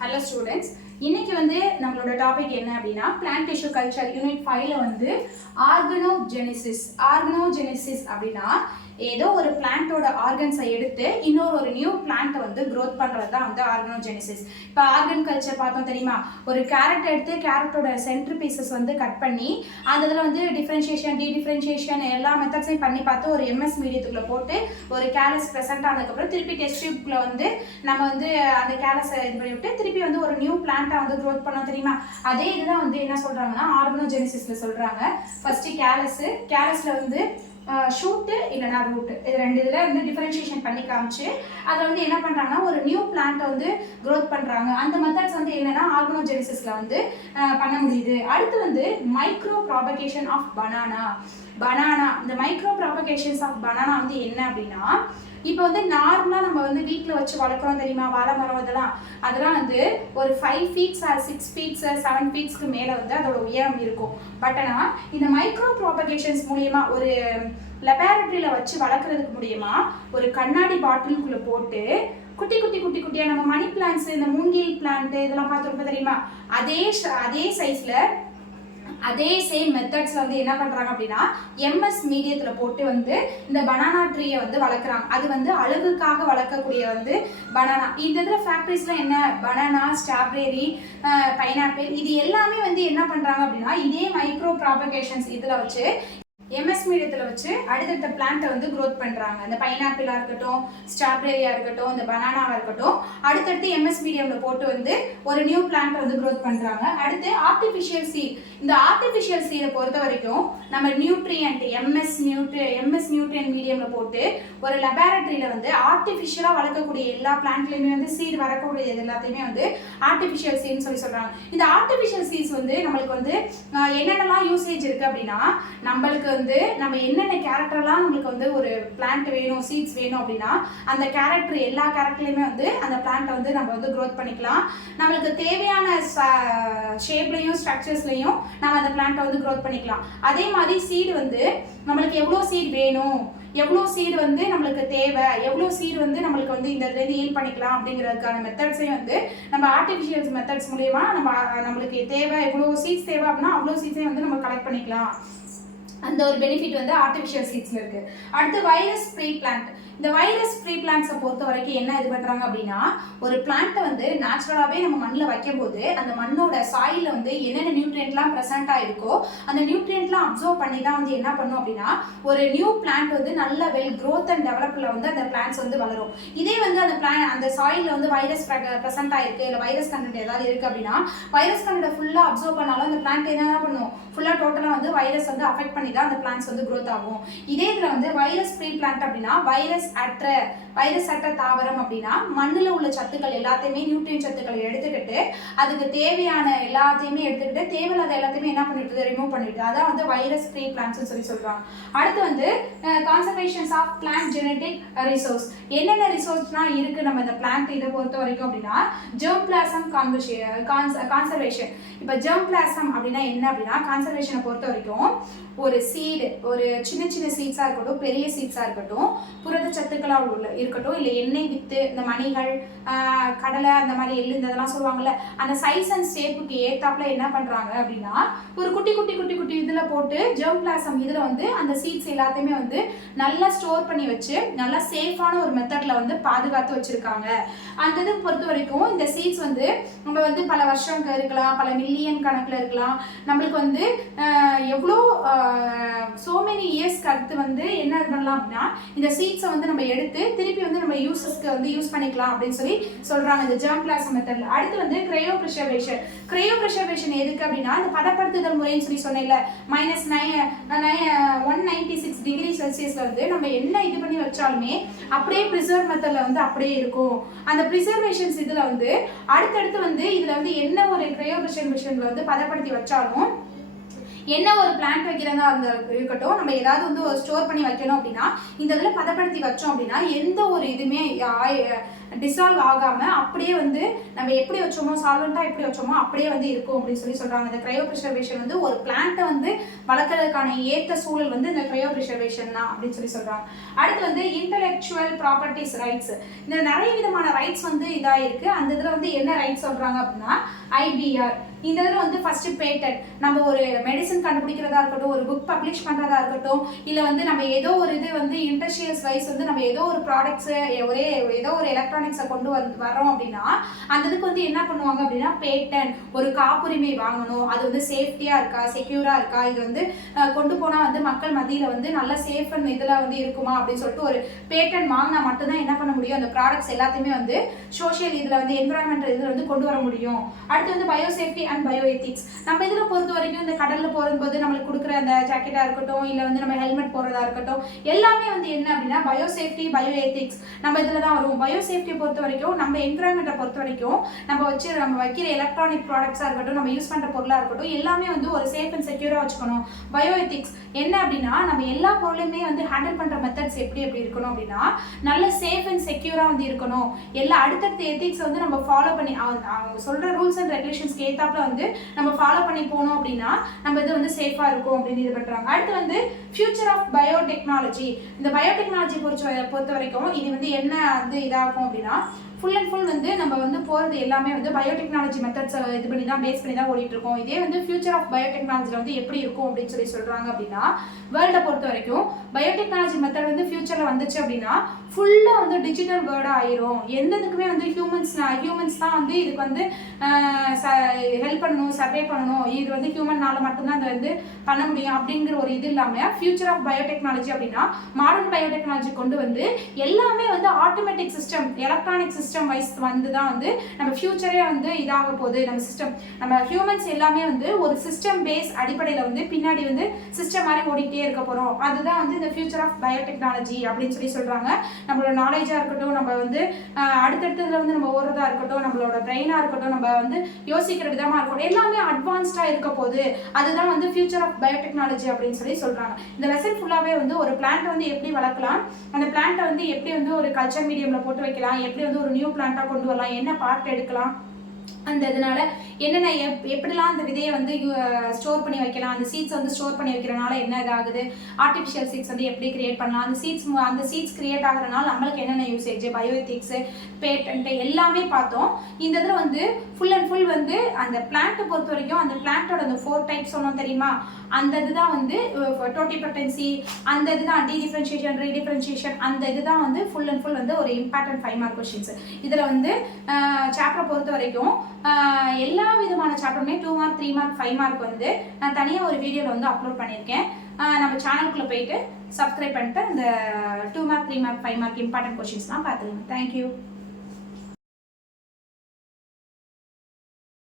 Hello students, இன்னைக்கு வந்து நம்மளோட டாபிக் என்ன அப்படின்னா பிளான்ட் டிஷ்யூ கல்ச்சர் யூனிட் 5ல வந்து ஆர்கனோஜெனிசிஸ் அப்படின்னா ஏதோ ஒரு பிளான்ட்டோட ஆர்கன்ஸை எடுத்து இன்னொரு நியூ பிளான்ட்டை வந்து க்ரோத் பண்ணுறது தான் வந்து ஆர்கனோஜெனிசிஸ். இப்போ ஆர்கன் கல்ச்சர் பார்த்தோம் தெரியுமா? ஒரு கேரட் எடுத்து கேரட்டோட சென்ட்ரு பீசஸ் வந்து கட் பண்ணி அந்த இதில் வந்து டிஃப்ரென்ஷியேஷன் டிஃப்ரென்ஷியேஷன் எல்லா மெத்தட்ஸையும் பண்ணி பார்த்து ஒரு எம்எஸ் மீடியத்துக்குள்ளே போட்டு ஒரு கேலஸ் ப்ரெசென்ட் ஆனதுக்கப்புறம் திருப்பி டெஸ்ட் டியூப்ல வந்து நம்ம வந்து அந்த கேலஸை இது பண்ணி விட்டு திருப்பி வந்து ஒரு நியூ பிளான்ட்டை வந்து க்ரோத் பண்ணோம் தெரியுமா? அதே இதுதான் வந்து என்ன சொல்கிறாங்கன்னா ஆர்கனோஜெனிசிஸில் சொல்கிறாங்க. ஃபர்ஸ்ட்டு கேலஸில் வந்து ஷூட்டு இல்லைனா ரூட்டு, இது ரெண்டு இதில் வந்து டிஃபரன்ஷியேஷன் பண்ணி காமிச்சு அதில் வந்து என்ன பண்ணுறாங்கன்னா ஒரு நியூ பிளான்ட்டை வந்து க்ரோத் பண்ணுறாங்க. அந்த மெத்தட்ஸ் வந்து என்னென்னா ஆர்கனோஜெனிசிஸில் வந்து பண்ண முடியுது. அடுத்து வந்து மைக்ரோ ப்ராபகேஷன் ஆஃப் பனானா. இந்த மைக்ரோ ப்ராபகேஷன்ஸ் ஆஃப் பனானா வந்து என்ன அப்படின்னா, இப்போ வந்து நார்மலாக நம்ம வந்து வீட்டில் வச்சு வளர்க்குறோம் தெரியுமா, வாழை மரம் அதெல்லாம் வந்து ஒரு 5 feet 6 feet 7 feet மேலே வந்து அதோட உயரம் இருக்கும். பட் ஆனால் இந்த மைக்ரோ ப்ராபகேஷன்ஸ் மூலியமா ஒரு லெபார்டரியில் வச்சு வளர்க்குறதுக்கு மூலியமா ஒரு கண்ணாடி பாட்டிலுக்குள்ளே போட்டு குட்டியாக நம்ம மணி பிளான்ட்ஸ், இந்த மூங்கில் பிளான்ட் இதெல்லாம் பார்த்துருப்போம் தெரியுமா, அதே சைஸில் அதே சேம் மெத்தட்ஸ் வந்து என்ன பண்றாங்க அப்படின்னா எம்எஸ் மீடியத்துல போட்டு வந்து இந்த பனானா ட்ரீயை வந்து வளர்க்குறாங்க. அது வந்து அழகுக்காக வளர்க்கக்கூடிய வந்து பனானா. இந்த இதில் ஃபேக்டரிஸ்லாம் என்ன, பனானா, ஸ்ட்ராபெரி, பைனாப்பிள் இது எல்லாமே வந்து என்ன பண்றாங்க அப்படின்னா இதே மைக்ரோ ப்ராபகேஷன்ஸ் இதில் வச்சு எம்எஸ் மீடியத்தில் வச்சு அடுத்தடுத்த பிளான்ட்டை வந்து க்ரோத் பண்ணுறாங்க. இந்த பைனாப்பிளாக இருக்கட்டும், ஸ்ட்ராபெரியாக இருக்கட்டும், இந்த பனானாவாக இருக்கட்டும், அடுத்தடுத்து எம்எஸ் மீடியமில் போட்டு வந்து ஒரு நியூ பிளான்ட்டை வந்து க்ரோத் பண்ணுறாங்க. அடுத்து ஆர்டிஃபிஷியல் சீட். இந்த ஆர்டிஃபிஷியல் சீடை பொறுத்த வரைக்கும் நம்ம நியூட்ரியன்ட் எம்எஸ் நியூட்ரியன்ட் மீடியமில் போட்டு ஒரு லெபார்டரியில் வந்து ஆர்டிஃபிஷியலாக வளர்க்கக்கூடிய எல்லா பிளான்ட்லையுமே வந்து சீட் வரக்கூடிய எல்லாத்தையுமே வந்து ஆர்டிஃபிஷியல் சீட்னு சொல்கிறாங்க. இந்த ஆர்டிஃபிஷியல் சீட்ஸ் வந்து நம்மளுக்கு வந்து என்னென்னலாம் யூசேஜ் இருக்குது அப்படின்னா, நம்மளுக்கு வந்து நம்ம என்னென்ன கேரக்டர்லாம் நம்மளுக்கு வந்து ஒரு பிளான்ட் வேணும், சீட்ஸ் வேணும் அப்படின்னா அந்த கேரக்டர் எல்லா கேரக்டர்லையுமே வந்து அந்த பிளான்ட்டை வந்து நம்ம வந்து க்ரோத் பண்ணிக்கலாம். நம்மளுக்கு தேவையான ஷேப்லையும் ஸ்ட்ரக்சர்ஸ்லையும் நம்ம அந்த பிளான்ட்டை வந்து க்ரோத் பண்ணிக்கலாம். அதே மாதிரி சீடு வந்து நம்மளுக்கு எவ்வளோ சீட் வேணும், எவ்வளோ சீடு வந்து நம்மளுக்கு தேவை, எவ்வளோ சீடு வந்து நம்மளுக்கு வந்து இந்த இதுலேருந்து ஈல் பண்ணிக்கலாம் அப்படிங்கிறதுக்கான மெத்தட்ஸையும் வந்து நம்ம ஆர்டிஃபிஷியல் மெத்தட்ஸ் மூலயமா நம்மளுக்கு தேவை எவ்வளோ சீட்ஸ் தேவை அப்படின்னா அவ்வளோ சீட்ஸையும் வந்து நம்ம கலெக்ட் பண்ணிக்கலாம். அந்த ஒரு பெனிஃபிட் வந்து ஆர்டிஃபிஷியல் சீட்ஸ்ல இருக்கு. அடுத்து வைரஸ் ஃப்ரீ பிளான்ட். இந்த வைரஸ் ஃப்ரீ பிளான்ட்ஸை பொறுத்த வரைக்கும் என்ன இது பண்ணுறாங்க அப்படின்னா, ஒரு பிளான்ட்டை வந்து நேச்சுரலாகவே நம்ம மண்ணில் வைக்கும் போது அந்த மண்ணோட சாயிலில் வந்து என்னென்ன நியூட்ரியன்ட்லாம் ப்ரெசென்ட்டாக இருக்கோ அந்த நியூட்ரியன்ட்லாம் அப்சர்வ் பண்ணி தான் வந்து என்ன பண்ணும் அப்படின்னா ஒரு நியூ பிளான்ட் வந்து நல்ல வெல் க்ரோத் அண்ட் டெவலப்பில் வந்து அந்த பிளான்ட்ஸ் வந்து வளரும். இதே வந்து அந்த சாயிலில் வந்து வைரஸ் ப்ரெசென்ட்டாக இருக்குது, இல்லை வைரஸ் கண்டென்ட் ஏதாவது இருக்குது அப்படின்னா வைரஸ் கண்டென்ட் ஃபுல்லாக அப்சர்வ் பண்ணாலும் அந்த பிளான்ட் என்ன பண்ணும், ஃபுல்லாக டோட்டலாக வந்து வைரஸ் வந்து அஃபெக்ட் பண்ணி தான் அந்த பிளான்ட்ஸ் வந்து க்ரோத் ஆகும். இதே இதில் வந்து வைரஸ் ஃப்ரீ பிளான்ட் அப்படின்னா வைரஸ் அற்ற தாவரம் அப்படின்னா மண்ணில் உள்ள சத்துக்கள் எல்லாத்தையுமே நியூட்ரியன் சத்துக்களை எடுத்துக்கிட்டு அதுக்கு தேவையான எல்லாத்தையுமே எடுத்துக்கிட்டு தேவையில்லாத எல்லாத்தையுமே என்ன பண்ணிட்டு ரிமூவ் பண்ணிட்டு அதான் வந்து வைரஸ் ஃப்ரீ பிளான்ட்ஸ் சொல்லி சொல்றாங்க. அடுத்து வந்து கான்சர்வேஷன்ஸ் ஆஃப் பிளான்ட் ஜெனடிக் ரிசோர்ஸ். என்னென்ன ரிசோர்ஸ்லாம் இருக்கு நம்ம இந்த பிளான்ட் இதை பொறுத்த வரைக்கும் அப்படின்னா ஜெர்ம் பிளாசம் கான்சர்வேஷன். இப்போ ஜெர்ம் பிளாசம் அப்படின்னா என்ன அப்படின்னா கான்சர்வேஷனை பொறுத்த வரைக்கும் ஒரு சீடு, ஒரு சின்ன சீட்ஸாக இருக்கட்டும், பெரிய சீட்ஸாக இருக்கட்டும், புரதச்சத்துக்களாக இருக்கட்டும், இல்லை எண்ணெய் வித்து இந்த மணிகள், கடலை, அந்த மாதிரி எள்ளு இதெல்லாம் சொல்லுவாங்கல்ல, அந்த சைஸ் அண்ட் ஷேப்புக்கு ஏத்தாப்புல என்ன பண்ணுறாங்க அப்படின்னா ஒரு குட்டி இதில் போட்டு ஜெர்ம் பிளாசம் இதில் வந்து அந்த சீட்ஸ் எல்லாத்தையுமே வந்து நல்லா ஸ்டோர் பண்ணி வச்சு நல்லா சேஃபான ஒரு மெத்தடில் வந்து பாதுகாத்து வச்சுருக்காங்க. அந்த இது பொறுத்த வரைக்கும் இந்த சீட்ஸ் வந்து நம்ம வந்து பல வருஷம் இருக்கலாம், பல மில்லியன் கணக்கில் இருக்கலாம். நம்மளுக்கு வந்து எவ்வளோ so many இயர்ஸ்க்கு அடுத்து வந்து என்ன பண்ணலாம் அப்படின்னா இந்த சீட்ஸை வந்து நம்ம எடுத்து திருப்பி வந்து நம்ம யூஸஸ்க்கு வந்து யூஸ் பண்ணிக்கலாம் அப்படின்னு சொல்லி சொல்றாங்க இந்த ஜெர்ம் பிளாசம் மெத்தட்ல. அடுத்து வந்து கிரையோ ப்ரிசர்வேஷன் எதுக்கு அப்படின்னா இந்த பதப்படுத்துதல் முறைன்னு சொல்லி சொன்னேன்ல, -196 டிகிரி செல்சியஸ்ல வந்து நம்ம என்ன இது பண்ணி வச்சாலுமே அப்படியே ப்ரிசர்வ் மெத்தட்ல வந்து அப்படியே இருக்கும். அந்த ப்ரிசர்வேஷன்ஸ் இதுல வந்து அடுத்தடுத்து வந்து இதுல வந்து என்ன ஒரு கிரையோ ப்ரிசர்வேஷன்ல வந்து பதப்படுத்தி வச்சாலும் என்ன ஒரு பிளான்ட் வைக்கிறதா அந்த இருக்கட்டும், நம்ம ஏதாவது வந்து ஸ்டோர் பண்ணி வைக்கணும் அப்படின்னா இந்த இதில் பதப்படுத்தி வச்சோம் அப்படின்னா எந்த ஒரு இதுவுமே டிசால்வ் ஆகாமல் அப்படியே வந்து நம்ம எப்படி வச்சோமோ சால்வெண்ட்டாக எப்படி வச்சோமோ அப்படியே வந்து இருக்கும் அப்படின்னு சொல்கிறாங்க. இந்த க்ரையோ ப்ரிசர்வேஷன் வந்து ஒரு பிளான்ட்டை வந்து வளர்க்கறதுக்கான ஏற்ற சூழல் வந்து இந்த க்ரையோ ப்ரிசர்வேஷன் தான் அப்படின்னு சொல்கிறாங்க. அடுத்து வந்து இன்டெலெக்சுவல் ப்ராப்பர்ட்டிஸ் ரைட்ஸ். இந்த நிறைய விதமான ரைட்ஸ் வந்து இதாக இருக்குது. அந்த இதில் வந்து என்ன ரைட்ஸ் சொல்கிறாங்க அப்படின்னா ஐபிஆர். இந்த இதில் வந்து ஃபர்ஸ்ட் பேட்டன்ட். நம்ம ஒரு மெடிசன் கண்டுபிடிக்கிறதா இருக்கட்டும், ஒரு புக் பப்ளிஷ் பண்ணுறதா இருக்கட்டும், இல்லை வந்து நம்ம ஏதோ ஒரு இது வந்து இண்டஸ்ட்ரியல்ஸ் வைஸ் வந்து நம்ம ஏதோ ஒரு ப்ராடக்ட்ஸு ஏதோ ஒரு எலக்ட்ரானிக்ஸை கொண்டு வர்றோம் அப்படின்னா அந்த இதுக்கு வந்து என்ன பண்ணுவாங்க அப்படின்னா பேட்டன், ஒரு காப்புரிமை வாங்கணும். அது வந்து சேஃப்டியாக இருக்கா, செக்யூராக இருக்கா, இது வந்து கொண்டு போனால் வந்து மக்கள் மத்தியில் வந்து நல்ல சேஃப் அண்ட் இதில் வந்து இருக்குமா அப்படின்னு சொல்லிட்டு ஒரு பேட்டன் வாங்கினா மட்டும்தான் என்ன பண்ண முடியும், அந்த ப்ராடக்ட்ஸ் எல்லாத்தையுமே வந்து சோஷியல் இதில் வந்து என்விரான்மெண்டல் இதில் வந்து கொண்டு வர முடியும். அடுத்து வந்து பயோசேஃப்டி அண்ட் பயோ எத்திக்ஸ். நம்ம இதில் பொறுத்த வரைக்கும் இந்த கடலில் போகும்போது நம்மளுக்கு கொடுக்குற அந்த ஜாக்கெட்டாக இருக்கட்டும், இல்லை வந்து நம்ம ஹெல்மெட் போடுறதா இருக்கட்டும், எல்லாமே வந்து என்ன அப்படின்னா பயோசேஃப்டி பயோ எத்திக்ஸ் நம்ம இதில் தான் வரும். பயோசேஃப்டியை பொறுத்த வரைக்கும் நம்ம என்விரான்மெண்ட்டை பொறுத்த வரைக்கும் நம்ம வைக்கிற எலக்ட்ரானிக் ப்ராடக்ட்ஸாக இருக்கட்டும், நம்ம யூஸ் பண்ணுற பொருளாக இருக்கட்டும், எல்லாமே வந்து ஒரு சேஃப் அண்ட் செக்யூராக வச்சுக்கணும். பயோ எத்திக்ஸ் என்ன அப்படின்னா நம்ம எல்லா பொருளையுமே வந்து ஹேண்டில் பண்ணுற மெத்தட்ஸ் எப்படி இருக்கணும் அப்படின்னா நல்ல சேஃப் அண்ட் செக்யூராக வந்து இருக்கணும். எல்லா அடுத்தடுத்த எத்திக்ஸ் வந்து நம்ம ஃபாலோ பண்ணி அவங்க சொல்கிற ரூல்ஸ் அண்ட் ரெகுலேஷன்ஸ்க்கு ஏற்றாப்புல வந்து நம்ம ஃபாலோ பண்ணி போனோம் அப்படின்னா நம்ம இது வந்து சேஃபாக இருக்கும் அப்படின்னு இது பண்ணுறாங்க. அடுத்து வந்து ஃபியூச்சர் ஆஃப் பயோடெக்னாலஜி. இந்த பயோடெக்னாலஜி பொறுத்த வரைக்கும் இது வந்து என்ன வந்து இதாகும் அப்படின்னா ஃபுல் அண்ட் ஃபுல் வந்து நம்ம வந்து போகிறது எல்லாமே வந்து பயோடெக்னாலஜி மெத்தட்ஸ் இது பண்ணி தான் பேஸ் பண்ணி தான் ஓடிட்டு இருக்கோம். இதே வந்து ஃபியூச்சர் ஆஃப் பயோடெக்னாலஜியில் வந்து எப்படி இருக்கும் அப்படின்னு சொல்கிறாங்க அப்படின்னா வேர்ல்டை பொறுத்த வரைக்கும் பயோடெக்னாலஜி மெத்தட் வந்து ஃபியூச்சரில் வந்துச்சு அப்படின்னா ஃபுல்லாக வந்து டிஜிட்டல் வேர்டாக ஆயிரும். எந்த இதுக்குமே வந்து ஹியூமன்ஸ் தான் வந்து இதுக்கு வந்து ஹெல்ப் பண்ணணும், சர்வே பண்ணணும், இது வந்து ஹியூமன்னால மட்டும்தான் அதை வந்து பண்ண முடியும் அப்படிங்கிற ஒரு இது இல்லாமல் ஃபியூச்சர் ஆஃப் பயோடெக்னாலஜி அப்படின்னா மாடர்ன் பயோடெக்னாலஜி கொண்டு வந்து எல்லாமே வந்து automatic system, electronic system wise வந்து தான் வந்து நம்ம ஃபியூச்சரே வந்து இதாக போகுது. நம்ம சிஸ்டம், நம்ம ஹியூமன்ஸ் எல்லாமே வந்து ஒரு சிஸ்டம் பேஸ் அடிப்படையில் வந்து பின்னாடி வந்து சிஸ்டம் மாதிரி ஓடிக்கிட்டே இருக்க போகிறோம். அதுதான் வந்து இந்த ஃபியூச்சர் ஆஃப் பயோடெக்னாலஜி அப்படின்னு சொல்கிறாங்க. நம்மளோட நாலேஜாக இருக்கட்டும், நம்ம வந்து அடுத்தடுத்ததுல வந்து நம்ம ஓடுறதா இருக்கட்டும், நம்மளோட பிரெயினாக இருக்கட்டும், நம்ம வந்து யோசிக்கிற விதமாக இருக்கட்டும், எல்லாமே அட்வான்ஸ்டாக இருக்க போகுது. அதுதான் வந்து ஃபியூச்சர் ஆஃப் பயோடெக்னாலஜி அப்படின்னு சொல்கிறாங்க. இந்த லெசன் ஃபுல்லாகவே வந்து ஒரு பிளான்ட்டை வந்து எப்படி வளர்க்கலாம், அந்த பிளான்ட்டை வந்து எப்படி வந்து ஒரு கல்ச்சர் மீடியமில் போட்டு வைக்கலாம், எப்படி வந்து ஒரு நியூ பிளான்ட்டாக கொண்டு வரலாம், என்ன பார்ட் எடுக்கலாம், அந்த இதனால என்னென்ன எப்படிலாம் அந்த விதையை வந்து ஸ்டோர் பண்ணி வைக்கலாம், அந்த சீட்ஸ் வந்து ஸ்டோர் பண்ணி வைக்கிறனால என்ன இதாகுது, ஆர்டிஃபிஷியல் சீட்ஸ் வந்து எப்படி கிரியேட் பண்ணலாம், அந்த சீட்ஸ் கிரியேட் ஆகிறனால நம்மளுக்கு என்னென்ன யூசேஜ், பயோஎத்திக்ஸு, பேட்டன்ட் எல்லாமே பார்த்தோம். இந்த இதில் வந்து ஃபுல் அண்ட் ஃபுல் வந்து அந்த பிளான்ட்டை பொறுத்த வரைக்கும் அந்த பிளான்ட்டோட அந்த 4 டைப்ஸ் சொன்னோம் தெரியுமா, அந்த இதுதான் வந்து டோட்டிபர்டன்சி, அந்த இதுதான் டிடிஃபரன்ஷியேஷன், ரீடிஃபரன்ஷியேஷன், அந்த இதுதான் வந்து ஃபுல் அண்ட் ஃபுல் வந்து ஒரு இம்பார்ட்டன்ட் 5 மார்க் கொஸ்டின்ஸ். இதில் வந்து சாப்டரை பொறுத்த வரைக்கும் எல்லா விதமான சாப்டருமே 2 மார்க் 3 மார்க் 5 மார்க் வந்து நான் தனியாக ஒரு வீடியோவில் வந்து அப்லோட் பண்ணியிருக்கேன். நம்ம சேனலுக்குள்ளே போயிட்டு சப்ஸ்கிரைப் பண்ணிட்டு இந்த 2 மார்க் 3 மார்க் 5 மார்க் இம்பார்ட்டன்ட் கொஸ்டின்ஸ்லாம் பார்த்துக்கோங்க. தேங்க்யூ.